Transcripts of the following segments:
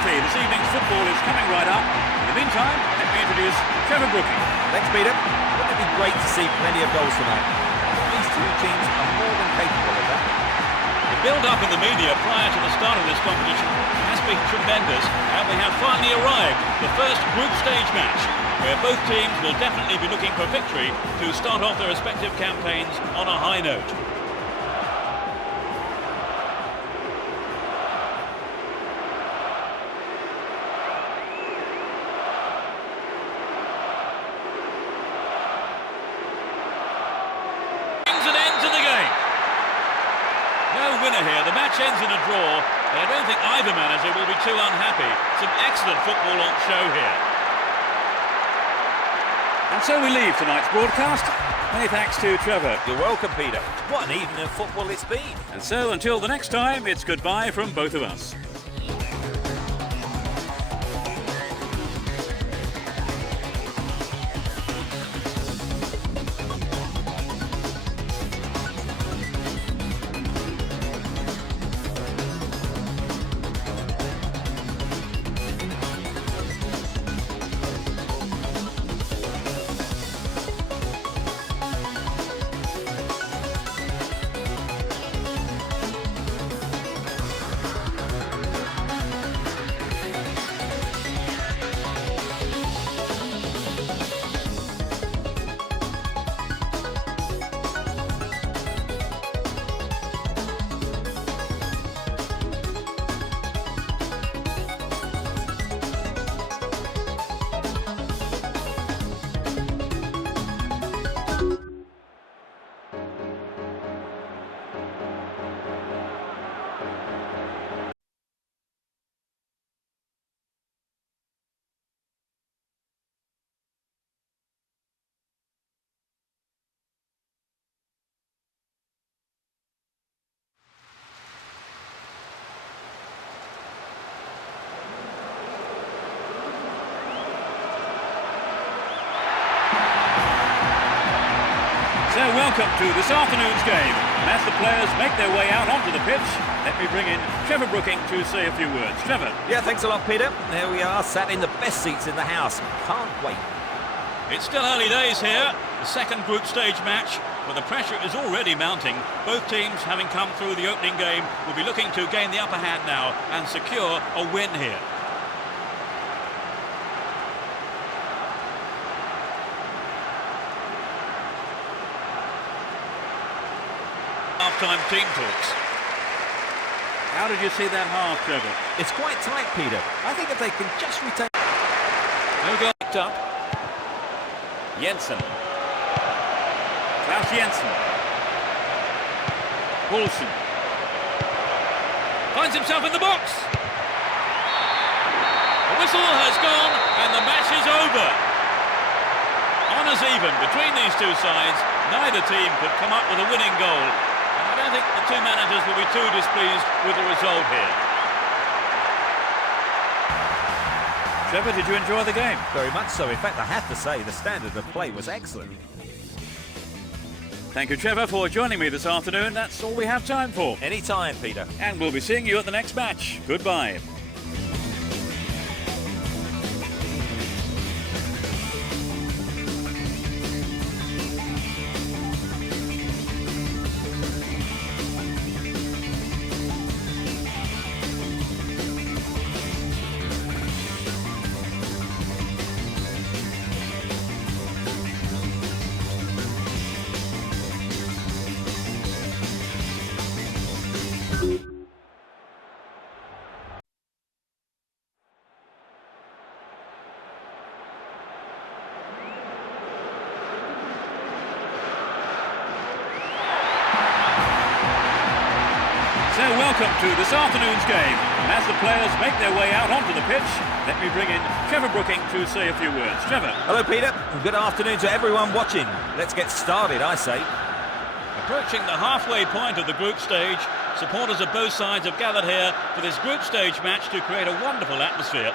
This evening's football is coming right up. In the meantime, let me introduce Trevor Brooking. Thanks, Peter. Wouldn't it be great to see plenty of goals tonight? These two teams are more than capable of that. The build-up in the media prior to the start of this competition has been tremendous, and we have finally arrived at the first group stage match, where both teams will definitely be looking for victory to start off their respective campaigns on a high note. Here. The match ends in a draw, but I don't think either manager will be too unhappy. Some excellent football on show here. And so we leave tonight's broadcast. Many thanks to Trevor. You're welcome, Peter. What an evening of football it's been. And so until the next time, it's goodbye from both of us. So welcome to this afternoon's game. And as the players make their way out onto the pitch, let me bring in Trevor Brooking to say a few words. Trevor. Yeah, thanks a lot, Peter. There we are, sat in the best seats in the house. Can't wait. It's still early days here, the second group stage match, but the pressure is already mounting. Both teams, having come through the opening game, will be looking to gain the upper hand now and secure a win here. Half-time team talks. How did you see that half, Trevor? It's quite tight, Peter. I think if they can just retain... No goal picked up. Jensen. Klaus Jensen. Wilson. Finds himself in the box. The whistle has gone and the match is over. Honours even between these two sides. Neither team could come up with a winning goal. And I don't think the two managers will be too displeased with the result here. Trevor, did you enjoy the game? Very much so. In fact, I have to say the standard of play was excellent. Thank you, Trevor, for joining me this afternoon. That's all we have time for. Anytime, Peter. And we'll be seeing you at the next match. Goodbye. So welcome to this afternoon's game. And as the players make their way out onto the pitch, let me bring in Trevor Brooking to say a few words. Trevor. Hello, Peter. Good afternoon to everyone watching. Let's get started, I say. Approaching the halfway point of the group stage, supporters of both sides have gathered here for this group stage match to create a wonderful atmosphere.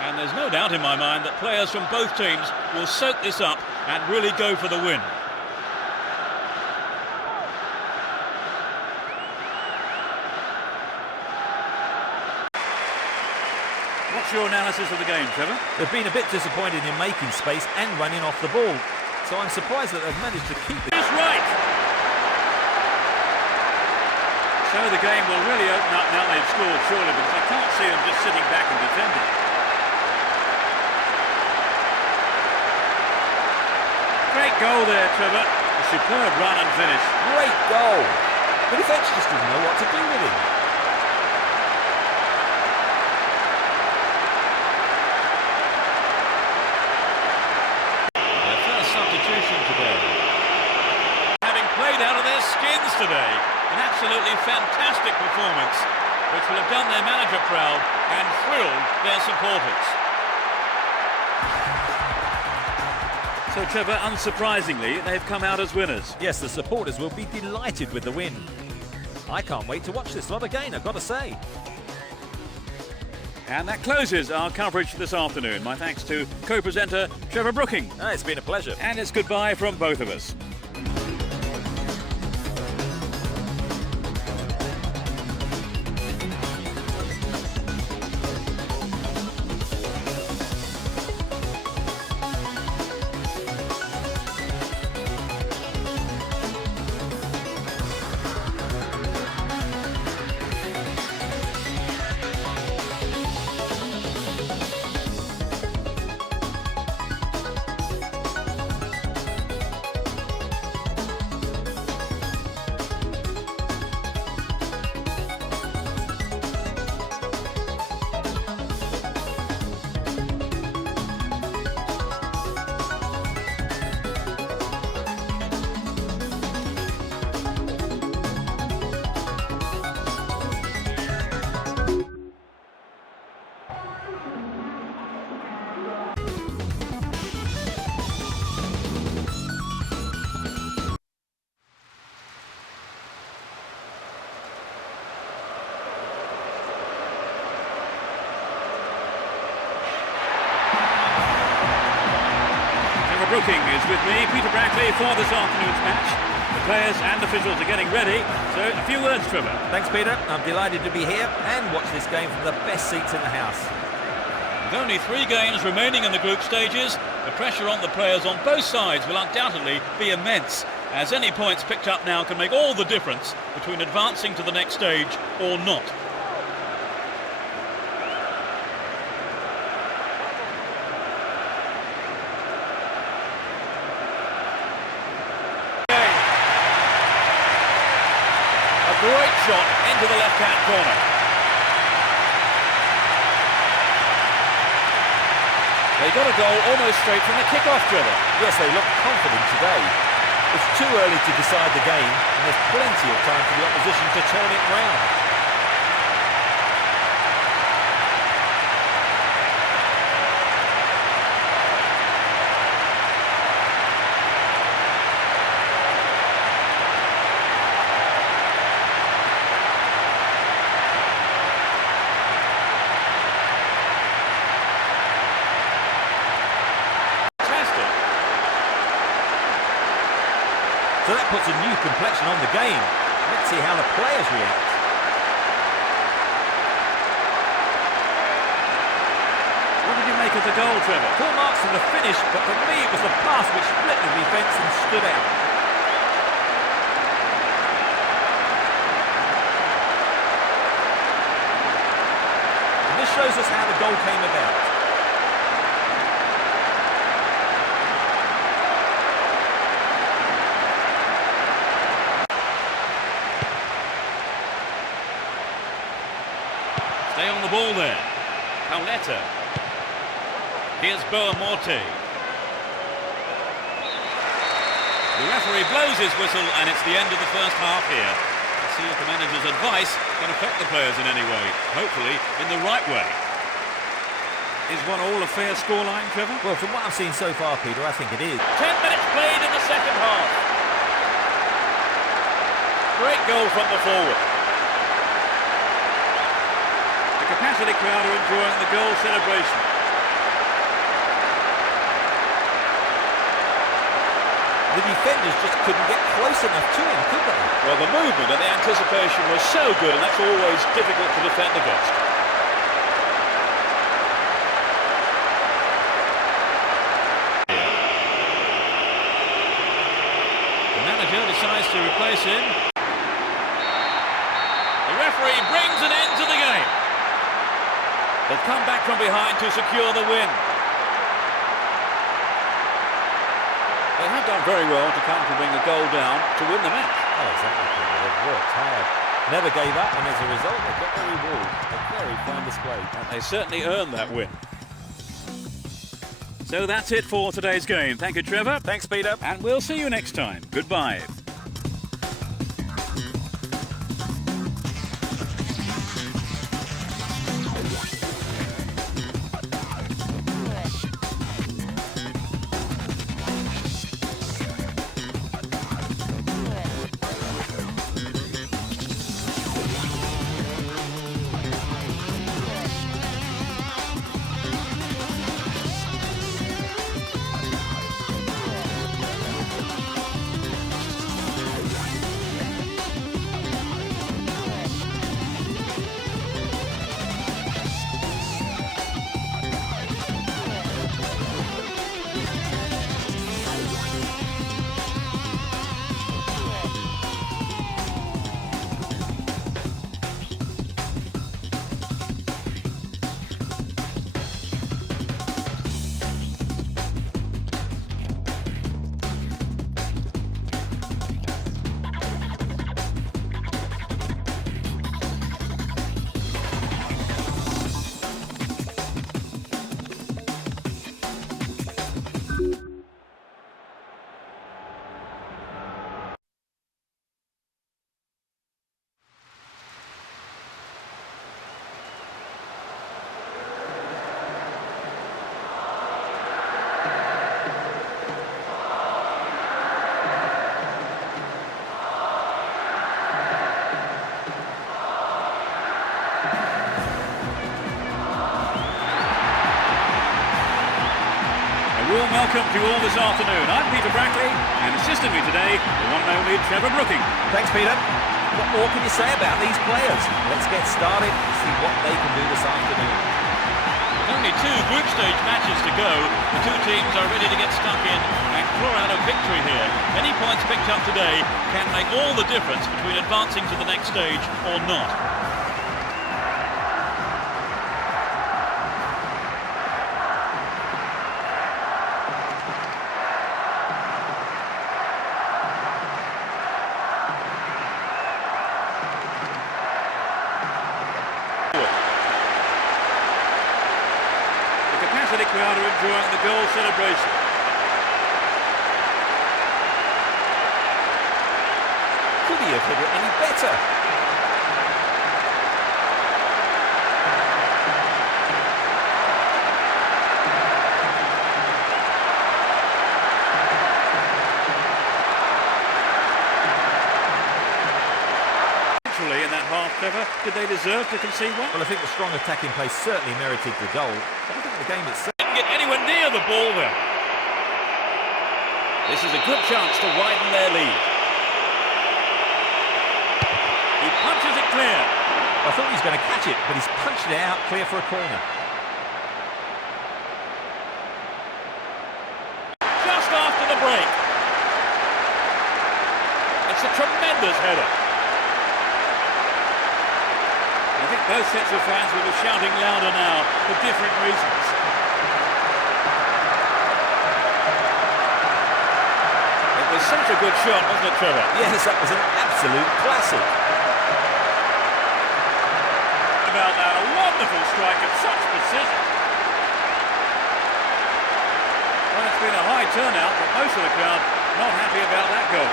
And there's no doubt in my mind that players from both teams will soak this up and really go for the win. What's your analysis of the game, Trevor? They've been a bit disappointed in making space and running off the ball. So I'm surprised that they've managed to keep it. He's right! So the game will really open up now they've scored, surely, because I can't see them just sitting back and defending. Great goal there, Trevor. A superb run and finish. Great goal. The defence just didn't know what to do with him. Today. Having played out of their skins today, an absolutely fantastic performance which will have done their manager proud and thrilled their supporters. So Trevor, unsurprisingly, they've come out as winners. Yes, the supporters will be delighted with the win. I can't wait to watch this lot again, I've got to say. And that closes our coverage this afternoon. My thanks to co-presenter Trevor Brooking. It's been a pleasure. And it's goodbye from both of us. Brooking is with me, Peter Brackley, for this afternoon's match. The players and officials are getting ready, so a few words, Trevor. Thanks, Peter. I'm delighted to be here and watch this game from the best seats in the house. With only 3 games remaining in the group stages, the pressure on the players on both sides will undoubtedly be immense, as any points picked up now can make all the difference between advancing to the next stage or not. Great shot into the left-hand corner. They got a goal almost straight from the kick-off, Trevor. Yes, they look confident today. It's too early to decide the game, and there's plenty of time for the opposition to turn it round. So that puts a new complexion on the game. Let's see how the players react. What did you make of the goal, Trevor? Full marks for the finish, but for me it was the pass which split the defence and stood out. And this shows us how the goal came about. Stay on the ball there. Pauletta. Here's Boamorte. The referee blows his whistle and it's the end of the first half here. Let's see if the manager's advice can affect the players in any way. Hopefully in the right way. Is 1-1 a fair scoreline, Trevor? Well, from what I've seen so far, Peter, I think it is. 10 minutes played in the second half. Great goal from the forward. The capacity crowd are enjoying the goal celebration. The defenders just couldn't get close enough to him, could they? Well, the movement and the anticipation was so good, and that's always difficult to defend against. The manager decides to replace him. The referee brings an end to the game. They've come back from behind to secure the win. They have done very well to come to bring a goal down to win the match. Oh, exactly, Peter. They've worked hard. Never gave up, and as a result, they got their reward. A very fine display. And they certainly earned that win. So that's it for today's game. Thank you, Trevor. Thanks, Peter. And we'll see you next time. Goodbye. warm welcome to you all this afternoon. I'm Peter Brackley, and assisting me today, the one and only Trevor Brooking. Thanks, Peter. What more can you say about these players? Let's get started and see what they can do this afternoon. With only 2 group stage matches to go, the 2 teams are ready to get stuck in and claw out a victory here. Any points picked up today can make all the difference between advancing to the next stage or not. The crowd are enjoying the goal celebration. nobody have hit it any better. In that half, Trevor, did they deserve to concede one? Well, I think the strong attacking play certainly merited the goal. But I think the game itself Didn't get anywhere near the ball there. This is a good chance to widen their lead. He punches it clear. I thought he was going to catch it, but he's punched it out clear for a corner. Just after the break. It's a tremendous header. I think both sets of fans will be shouting louder now for different reasons. It was such a good shot, wasn't it, Trevor? Yes, that was an absolute classic. About that, a wonderful strike of such precision. Well, it's been a high turnout, but most of the crowd not happy about that goal.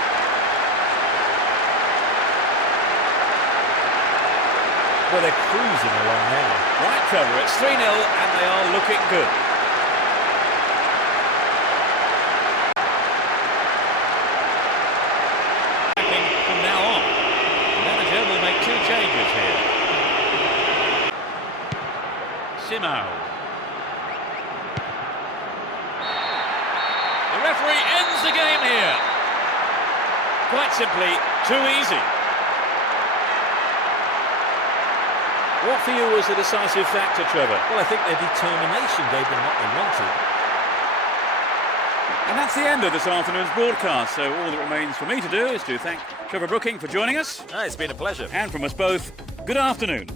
Well, they're cruising along now. Right, Trevor, it's 3-0 and they are looking good. From now on, the manager will make 2 changes here. Simao. The referee ends the game here. Quite simply, too easy. What for you was the decisive factor, Trevor? Well, I think their determination gave them what they wanted. And that's the end of this afternoon's broadcast, so all that remains for me to do is to thank Trevor Brooking for joining us. It's been a pleasure. And from us both, good afternoon.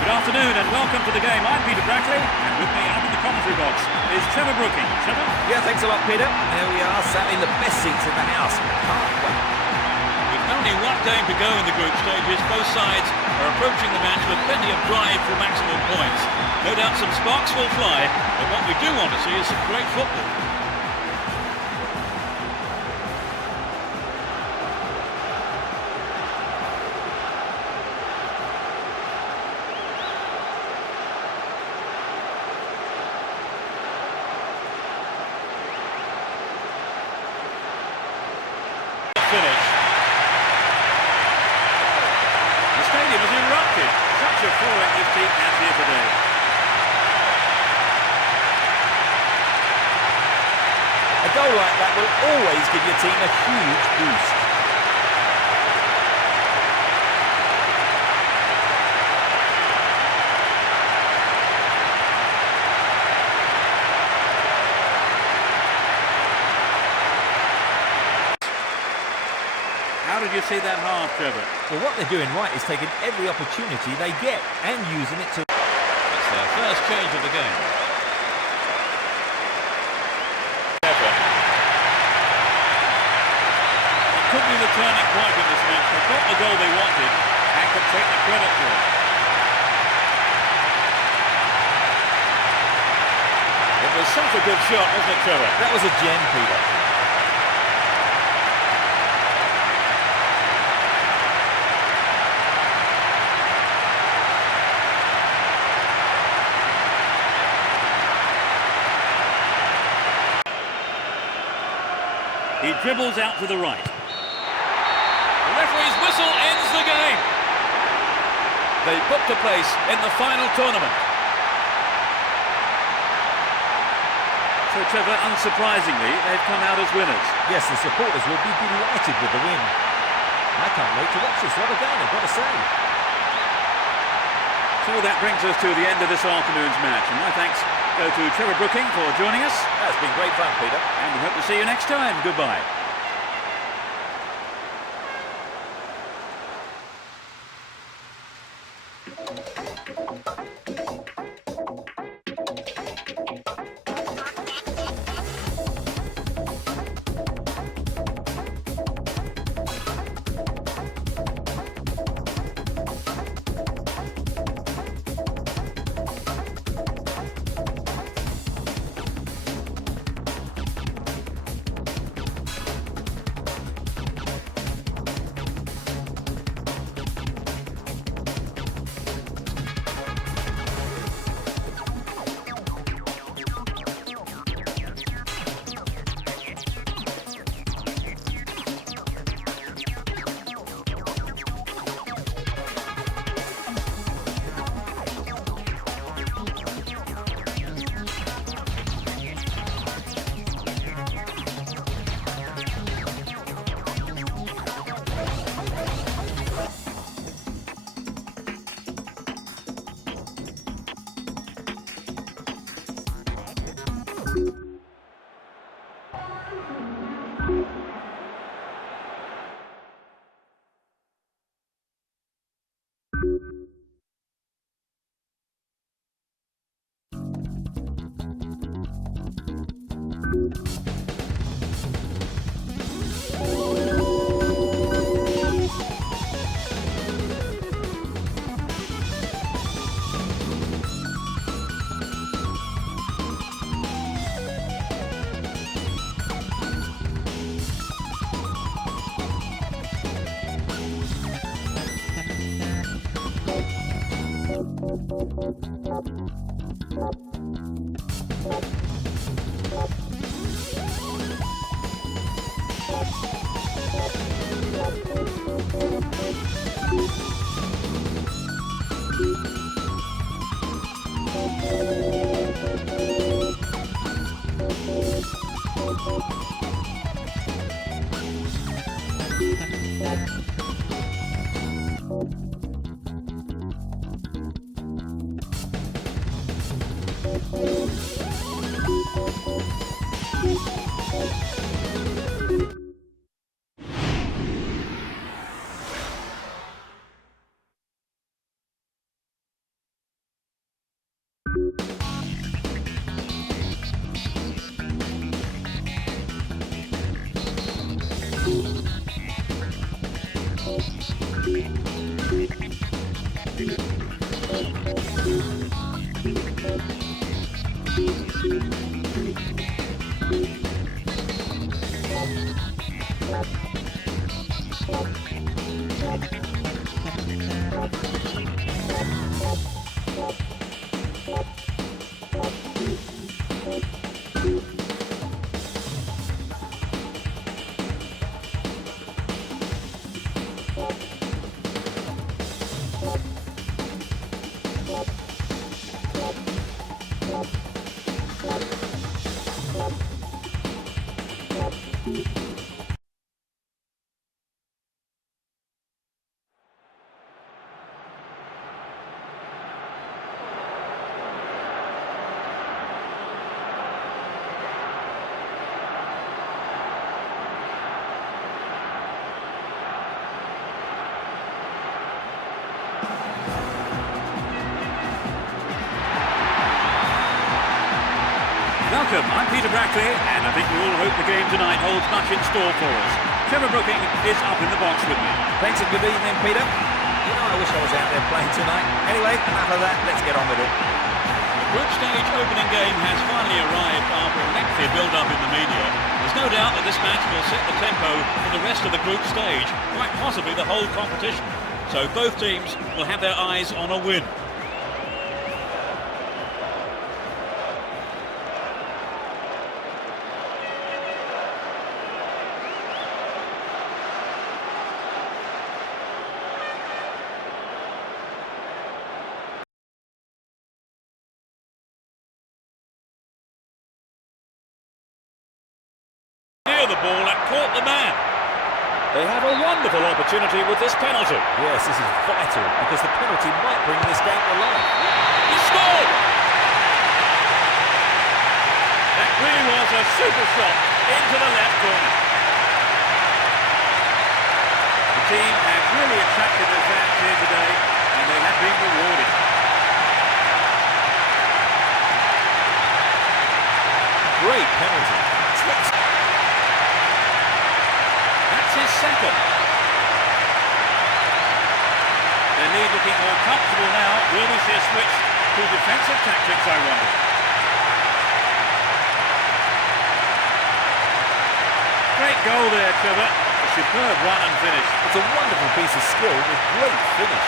Good afternoon and welcome to the game. I'm Peter Brackley, and with me up in the commentary box is Trevor Brooking. Trevor? Yeah, thanks a lot, Peter. There we are, sat in the best seats in the house. Can't wait. With only one game to go in the group stages, both sides are approaching the match with plenty of drive for maximum points. No doubt some sparks will fly, but what we do want to see is some great football. Finish. The stadium has erupted. Such a full-active team out here today. A goal like that will always give your team a huge boost. How did you see that half, Trevor? Well, what they're doing right is taking every opportunity they get and using it to... It's Their first change of the game. It could be the turning point in this match. They got the goal they wanted and could take the credit for it. It was such a good shot, wasn't it, Trevor? That was a gem, Peter. He dribbles out to the right. The referee's whistle ends the game. They booked a place in the final tournament. So, Trevor, unsurprisingly, they've come out as winners. Yes, the supporters will be delighted with the win. I can't wait to watch this lot again, I've got to say. So that brings us to the end of this afternoon's match. And my thanks go to Trevor Brooking for joining us. That's been great fun, Peter. And we hope to see you next time. Goodbye. Welcome, I'm Peter Brackley, and I think we all hope the game tonight holds much in store for us. Trevor Brooking is up in the box with me. Thanks and good evening, Peter. You know, I wish I was out there playing tonight. Anyway, enough of that, let's get on with it. The group stage opening game has finally arrived after a lengthy build-up in the media. There's no doubt that this match will set the tempo for the rest of the group stage, quite possibly the whole competition. So both teams will have their eyes on a win. Near the ball and caught the man. They have a wonderful opportunity with this penalty. Yes, this is vital because the penalty might bring this game to life. He scored! That really was a super shot into the left corner. The team have really attracted their fans here today, and they have been rewarded. Great penalty. That's his second. Their lead looking more comfortable now. Will we see a switch to defensive tactics, I wonder? Great goal there, Trevor. A superb run and finish. It's a wonderful piece of skill with great finish.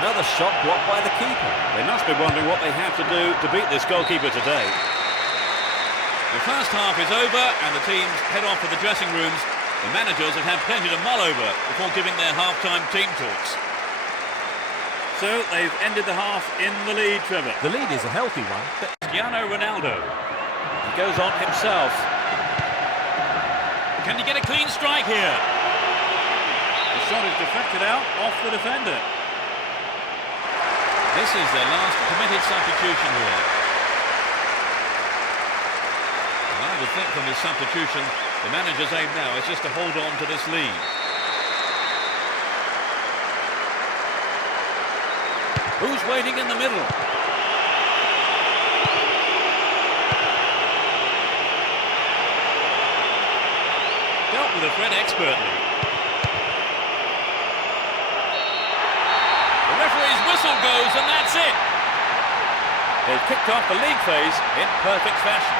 Another shot blocked by the keeper. They must be wondering what they have to do to beat this goalkeeper today. The first half is over and the teams head off for the dressing rooms. The managers have had plenty to mull over before giving their half-time team talks. So they've ended the half in the lead, Trevor. The lead is a healthy one. Cristiano Ronaldo. He goes on himself. Can he get a clean strike here? The shot is deflected out off the defender. This is their last committed substitution here. And I would think from this substitution, the manager's aim now is just to hold on to this lead. Who's waiting in the middle? Dealt with the threat expertly. The referee's whistle goes and that's it. They've kicked off the league phase in perfect fashion.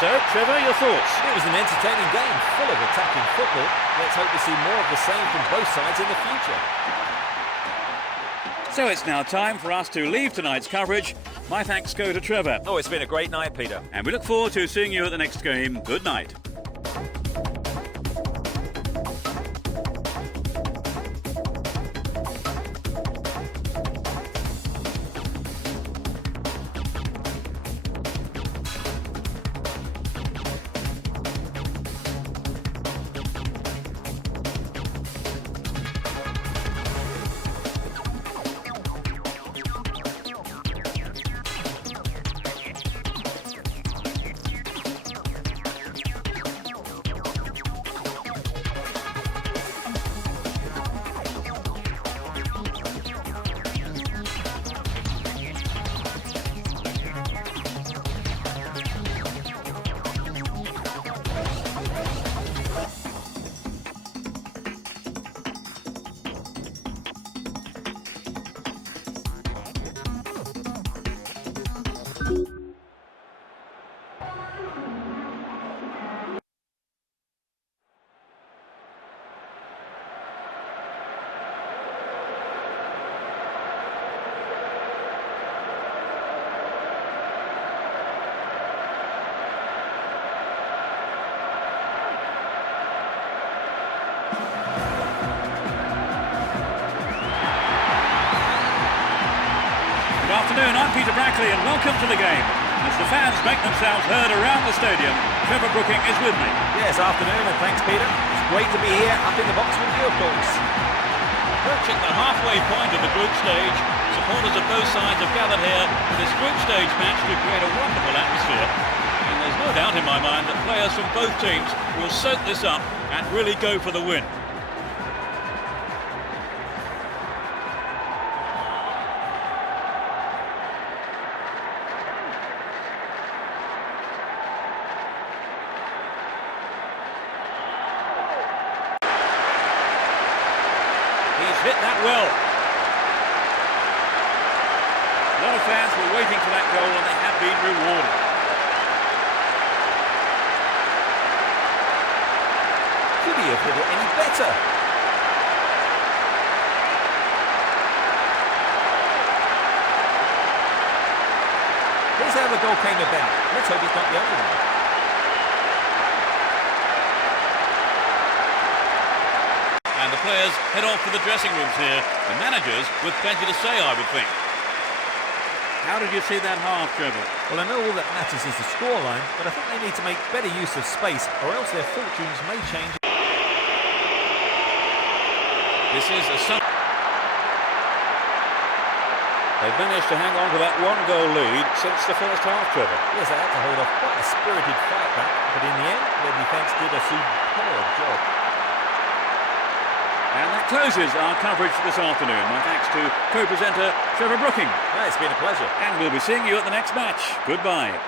So, Trevor, your thoughts? It was an entertaining game, full of attacking football. Let's hope to see more of the same from both sides in the future. So it's now time for us to leave tonight's coverage. My thanks go to Trevor. Oh, it's been a great night, Peter. And we look forward to seeing you at the next game. Good night. Good afternoon, I'm Peter Brackley and welcome to the game. As the fans make themselves heard around the stadium, Trevor Brooking is with me. Yes, afternoon, and thanks, Peter. It's great to be here up in the box with you, of course. Approaching the halfway point of the group stage, some Supporters of both sides have gathered here for this group stage match to create a wonderful atmosphere. And there's no doubt in my mind that players from both teams will soak this up and really go for the win. He's hit that well. A lot of fans were waiting for that goal and they have been rewarded. Could he have hit it any better? Here's how the goal came about. Let's hope it's not the only one. And the players head off to the dressing rooms here. The managers with plenty to say, I would think. How did you see that half, Trevor? Well, I know all that matters is the scoreline, but I think they need to make better use of space, or else their fortunes may change. This is a They've managed to hang on to that one-goal lead since the first half, Trevor. Yes, they had to hold off quite a spirited fight back, but in the end, their defence did a superb job. And that closes our coverage this afternoon. My thanks to co-presenter Trevor Brooking. It's been a pleasure. And we'll be seeing you at the next match. Goodbye.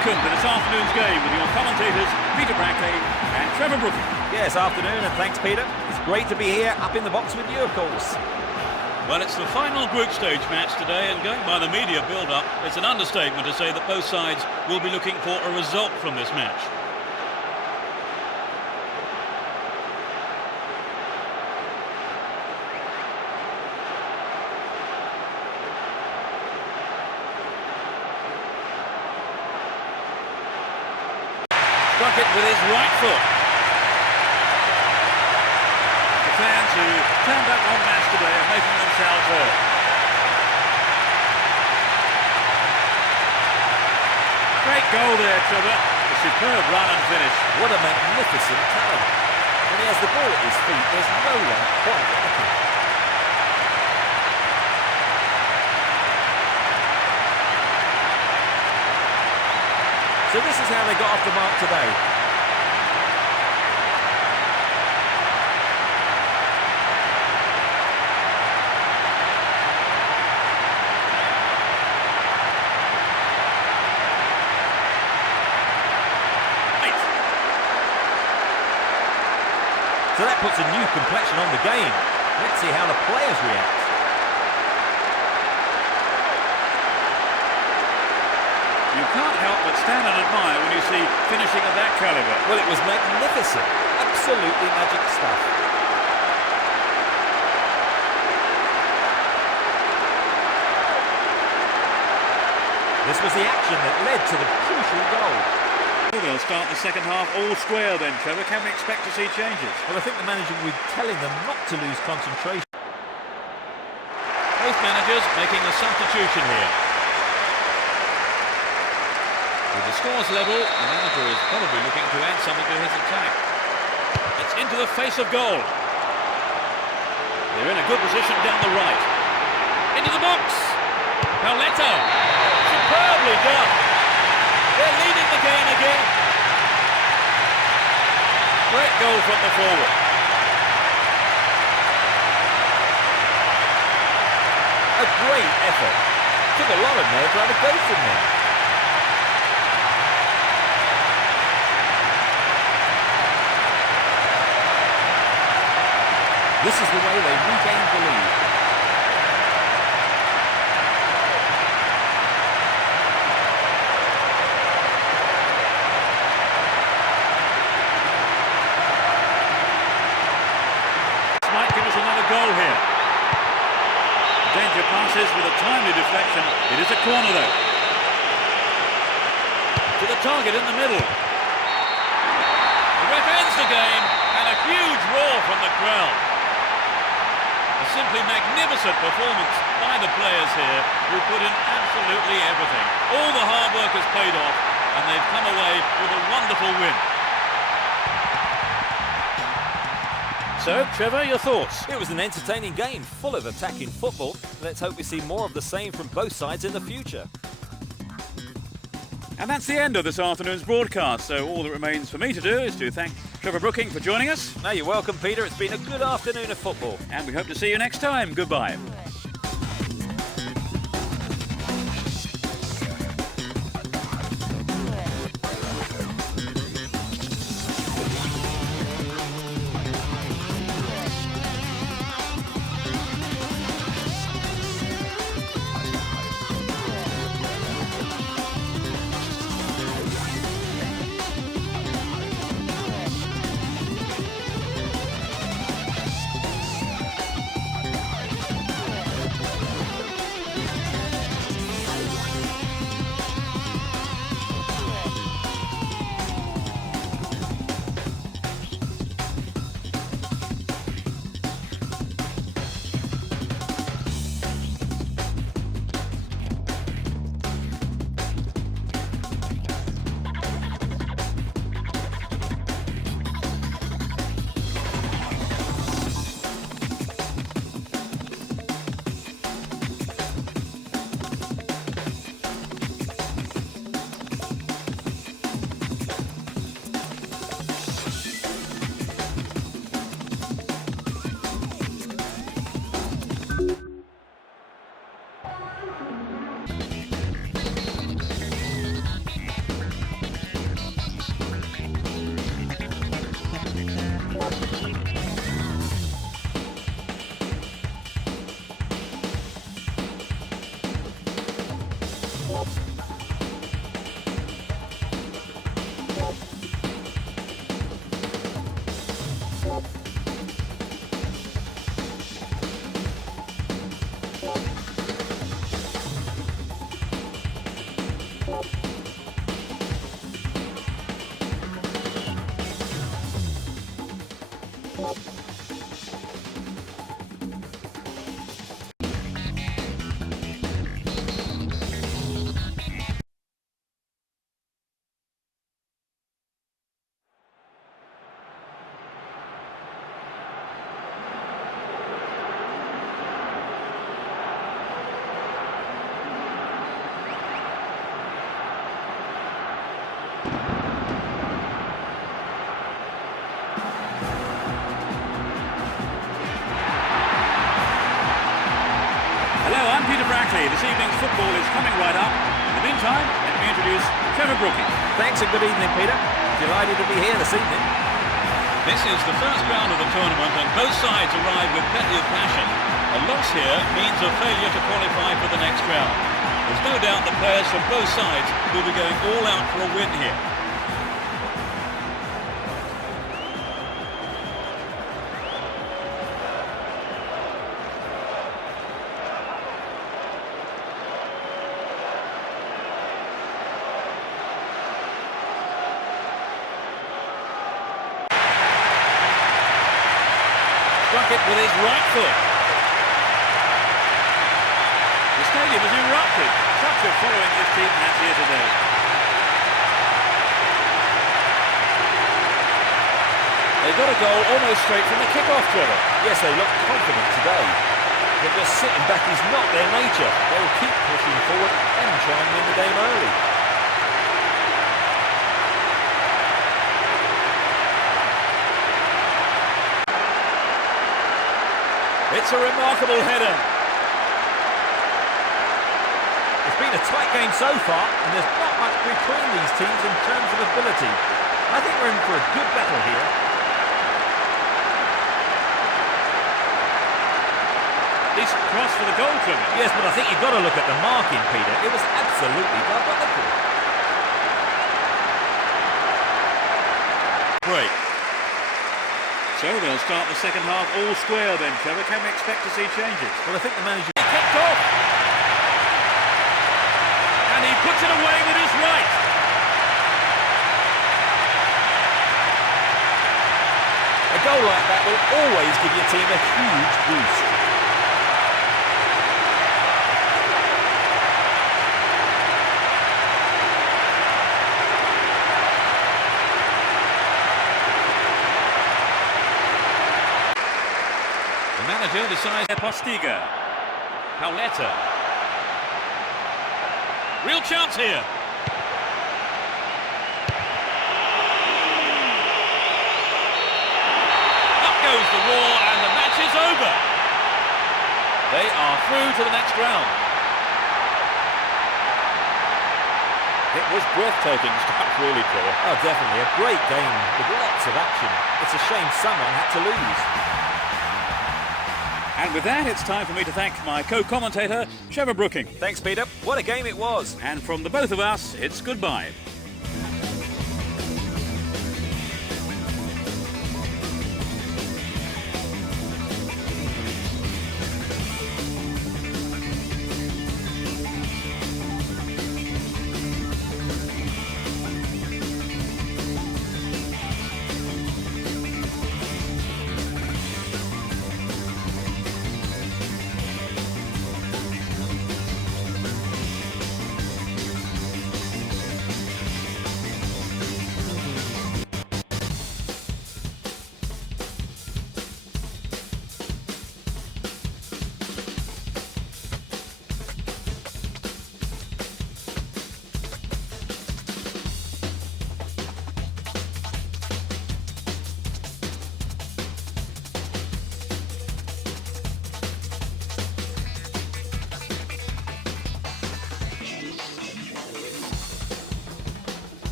Welcome to this afternoon's game with your commentators, Peter Brackley and Trevor Brooking. Yes, afternoon, and thanks, Peter. It's great to be here up in the box with you, of course. Well, it's the final group stage match today, and going by the media build-up, it's an understatement to say that both sides will be looking for a result from this match. Struck it with his right foot. The fans who turned up en masse today are making themselves heard. Great goal there, Trevor. A superb run and finish. What a magnificent talent. When he has the ball at his feet, there's no one quite like him. So this is how they got off the mark today. So that puts a new complexion on the game. Let's see how the players react. You can't help but stand and admire when you see finishing of that calibre. Well, it was magnificent. Absolutely magic stuff. This was the action that led to the crucial goal. They'll start the second half all square then, Trevor. Can we expect to see changes? Well, I think the manager will be telling them not to lose concentration. Both managers making a substitution here. With the scores level, the manager is probably looking to add something to his attack. It's into the face of goal. They're in a good position down the right. Into the box. Pauletta. Superbly done. They're leading the game again. Great goal from the forward. A great effort. Took a lot of nerve to have a go from there. This is the way they regained the lead. Might give us another goal here. Danger passes with a timely deflection. It is a corner though. To the target in the middle. The ref ends the game and a huge roar from the crowd. A simply magnificent performance by the players here who put in absolutely everything. All the hard work has paid off and they've come away with a wonderful win. So, Trevor, your thoughts? It was an entertaining game, full of attacking football. Let's hope we see more of the same from both sides in the future. And that's the end of this afternoon's broadcast. So all that remains for me to do is to thank Trevor Brooking for joining us. No, you're welcome, Peter. It's been a good afternoon of football. And we hope to see you next time. Goodbye. This evening's football is coming right up. In the meantime, let me introduce Trevor Brooking. Thanks and good evening, Peter. Delighted to be here this evening. This is the first round of the tournament and both sides arrive with plenty of passion. A loss here means a failure to qualify for the next round. There's no doubt the players from both sides will be going all out for a win here. struck it with his right foot. The stadium has erupted. Such a following this team has here today. They got a goal almost straight from the kick-off, Trevor. Yes, they look confident today. But just sitting back is not their nature. They'll keep pushing forward and try and win the game early. It's a remarkable header. It's been a tight game so far, and there's not much between these teams in terms of ability. I think we're in for a good battle here. Decent cross for the goal, Trevor. Yes, but I think you've got to look at the marking, Peter. It was absolutely diabolical. Break. So they'll start the second half all square then, Trevor. Can we expect to see changes? Well, I think the manager... Kicked off. And he puts it away with his right. A goal like that will always give your team a huge boost. The manager decides... Postiga. Pauletta. Real chance here. Up goes the wall and the match is over. They are through to the next round. It was breathtaking stuff, really, Trevor. Oh, definitely. A great game with lots of action. It's a shame someone had to lose. And with that, it's time for me to thank my co-commentator, Trevor Brooking. Thanks, Peter. What a game it was. And from the both of us, it's goodbye.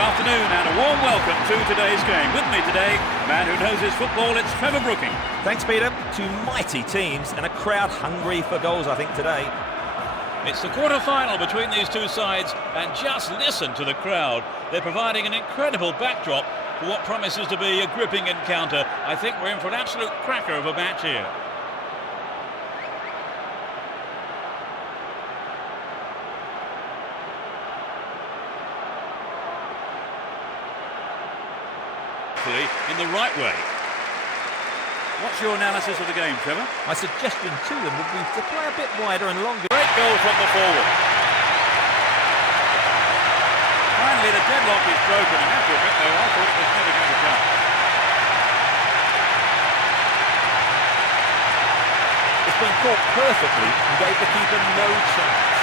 Afternoon and a warm welcome to today's game. With me today, a man who knows his football, it's Trevor Brooking. Thanks, Peter. Two mighty teams and a crowd hungry for goals, I think, today. It's the quarter-final between these two sides, and just listen to the crowd. They're providing an incredible backdrop for what promises to be a gripping encounter. I think we're in for an absolute cracker of a match here. In the right way. What's your analysis of the game, Trevor? My suggestion to them would be to play a bit wider and longer. Great goal from the forward. Finally, the deadlock is broken, and after a bit, though, I thought it was never going to come. It's been caught perfectly and gave the keeper no chance.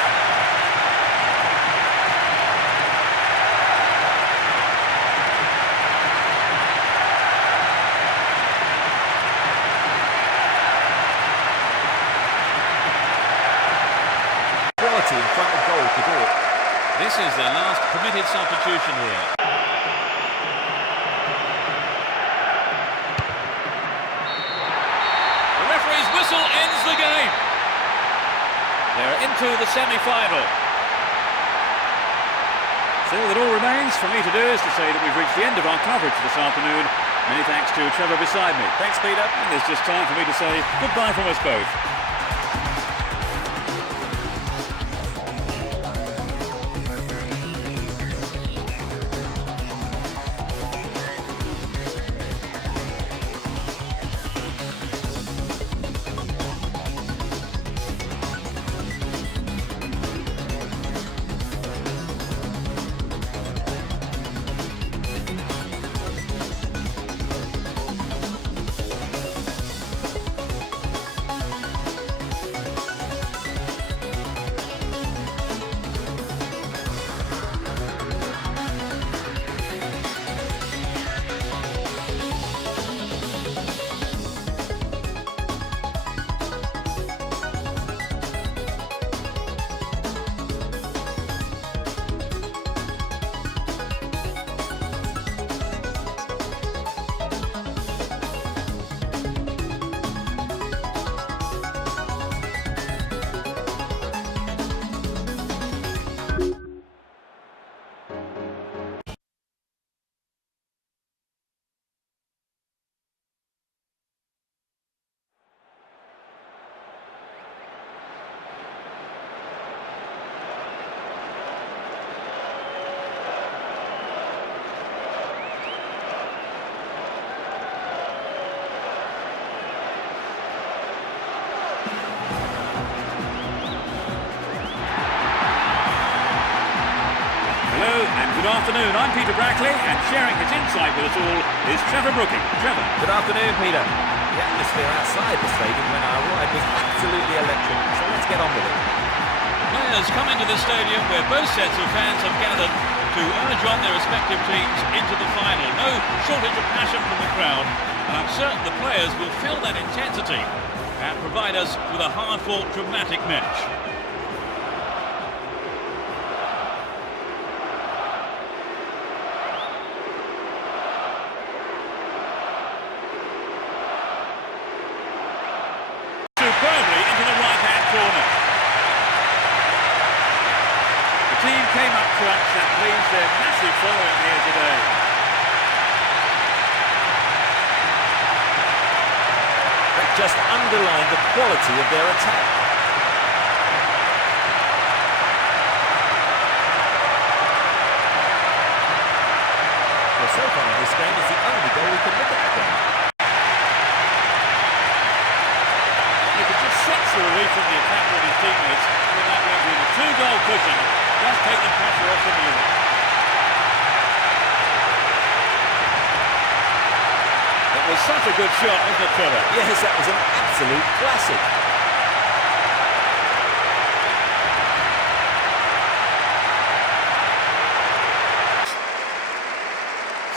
In front of goal to do it. This is their last permitted substitution here. The referee's whistle ends the game. They're into the semi-final. So all that all remains for me to do is to say that we've reached the end of our coverage this afternoon. Many thanks to Trevor beside me. Thanks, Peter. And there's just time for me to say goodbye from us both. Good afternoon, I'm Peter Brackley, and sharing his insight with us all is Trevor Brooking. Trevor. Good afternoon, Peter. The atmosphere outside the stadium when I arrived was absolutely electric, so let's get on with it. Players come into the stadium where both sets of fans have gathered to urge on their respective teams into the final. No shortage of passion from the crowd, and I'm certain the players will feel that intensity and provide us with a hard-fought, dramatic match. Superbly into the right-hand corner. The team came up front, that pleased their massive following here today. That just underlined the quality of their attack. Well, so far in this game, it's the only goal we can look at the game. You could just sense the relief from the attack with his teammates when that went with a two-goal cushion. Just take the pressure off the Munich. It was such a good shot, wasn't it, Trevor? Yes, that was an absolute classic.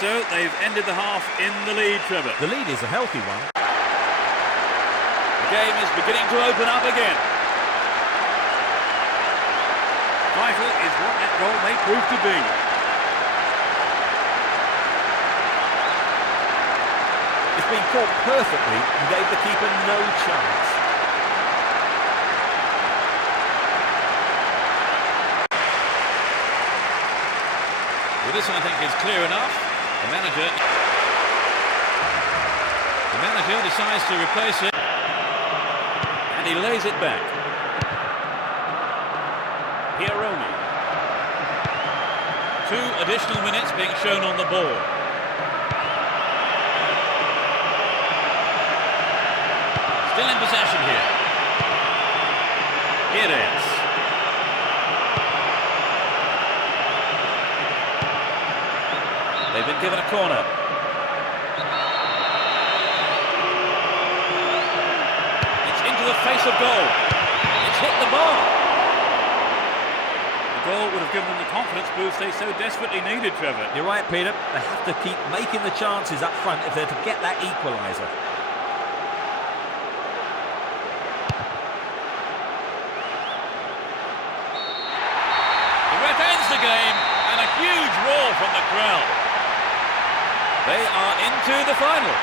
So they've ended the half in the lead, Trevor. The lead is a healthy one. The game is beginning to open up again. Vital is what that goal may prove to be. It's been caught perfectly and gave the keeper no chance. Well, this, I think, is clear enough. The manager decides to replace it, and he lays it back. Pieroni. 2 additional minutes being shown on the ball. Still in possession here. Here it is. They've been given a corner. It's into the face of goal. It's hit the bar. The goal would have given them the confidence boost they so desperately needed, Trevor. You're right, Peter. They have to keep making the chances up front if they're to get that equaliser. The ref ends the game, and a huge roar from the crowd. They are into the final.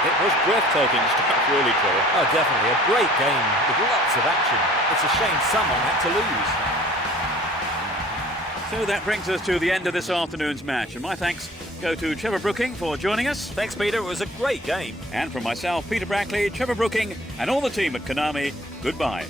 It was breathtaking stuff, really, Trevor. Oh, definitely. A great game with lots of action. It's a shame someone had to lose. So that brings us to the end of this afternoon's match. And my thanks go to Trevor Brooking for joining us. Thanks, Peter. It was a great game. And from myself, Peter Brackley, Trevor Brooking, and all the team at Konami, goodbye.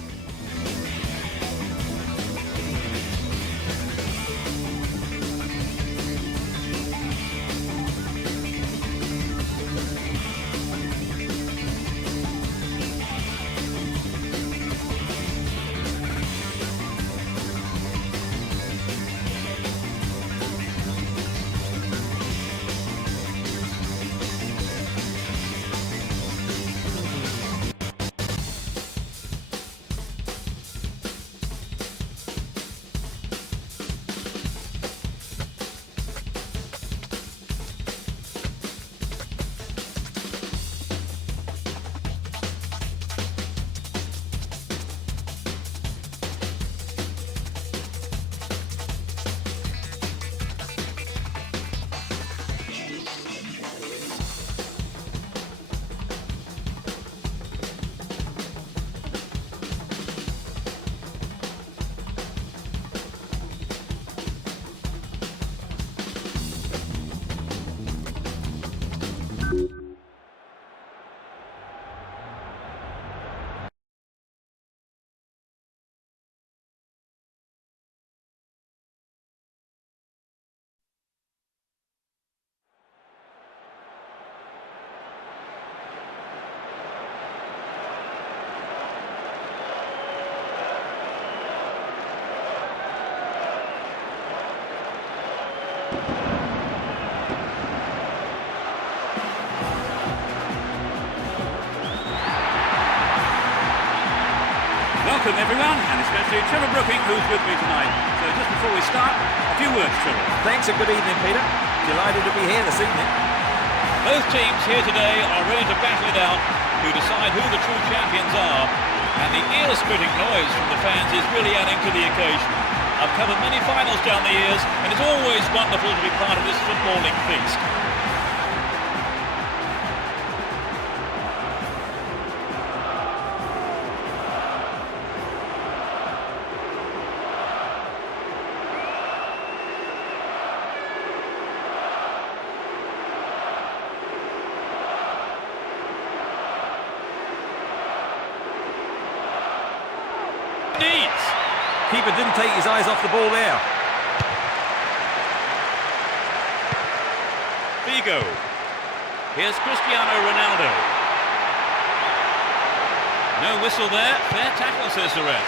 Welcome everyone, and especially Trevor Brooking, who's with me tonight. So just before we start, a few words, Trevor. Thanks and good evening, Peter. Delighted to be here this evening. Both teams here today are ready to battle it out to decide who the true champions are, and the ear-splitting noise from the fans is really adding to the occasion. I've covered many finals down the years, and it's always wonderful to be part of this footballing feast. Keeper didn't take his eyes off the ball there. Figo. Here's Cristiano Ronaldo. No whistle there. Fair tackle, says the ref.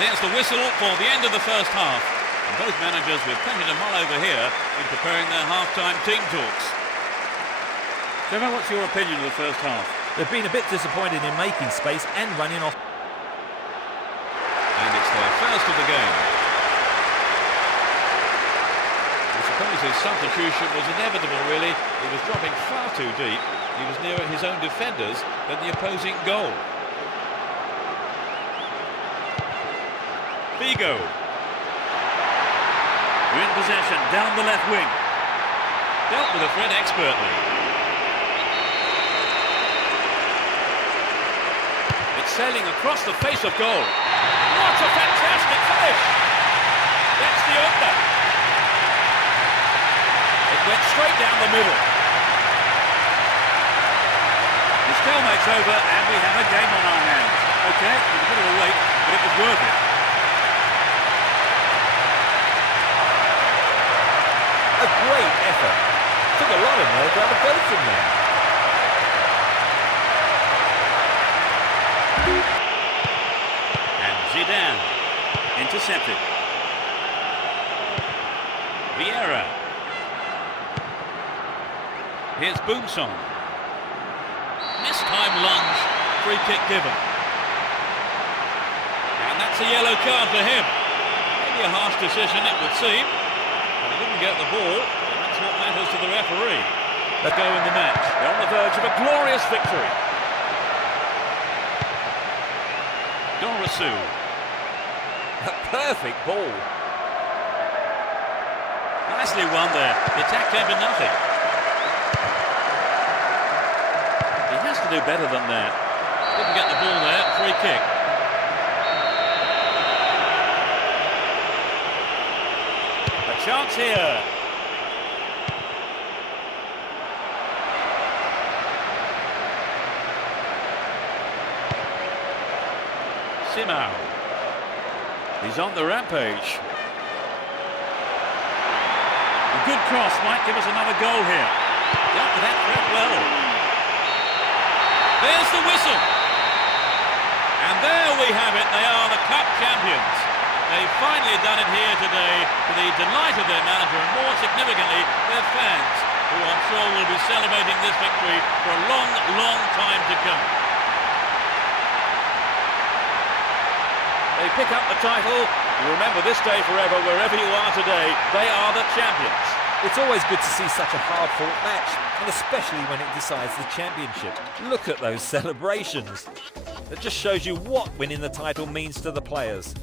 There's the whistle for the end of the first half. And both managers with plenty to mull over here in preparing their half-time team talks. Trevor, what's your opinion of the first half? They've been a bit disappointed in making space and running off. And it's their first of the game. I suppose his substitution was inevitable, really. He was dropping far too deep. He was nearer his own defenders than the opposing goal. Figo. We're in possession, down the left wing. Dealt with the threat expertly. It's sailing across the face of goal. What a fantastic finish! That's the opener. It went straight down the middle. The stalemate's over and we have a game on our hands. Okay, it was a bit of a wait, but it was worth it. A great effort. Took a lot of nerve to have a go from there. Zidane, intercepted. Vieira. Here's Boomsong. Missed-time lunge, free kick given. And that's a yellow card for him. Maybe a harsh decision, it would seem. But he didn't get the ball, and that's what matters to the referee. Let's go in the match. They're on the verge of a glorious victory. Dorosu. A perfect ball. Nicely won there. The attack came to nothing. He has to do better than that. Didn't get the ball there. Free kick. A chance here. Simao. He's on the rampage. A good cross might give us another goal here. Dealt with that threat well. There's the whistle. And there we have it. They are the cup champions. They've finally done it here today to the delight of their manager and, more significantly, their fans, who I'm sure will be celebrating this victory for a long, long time to come. They pick up the title. Remember, this day forever, wherever you are today, they are the champions. It's always good to see such a hard-fought match, and especially when it decides the championship. Look at those celebrations. It just shows you what winning the title means to the players.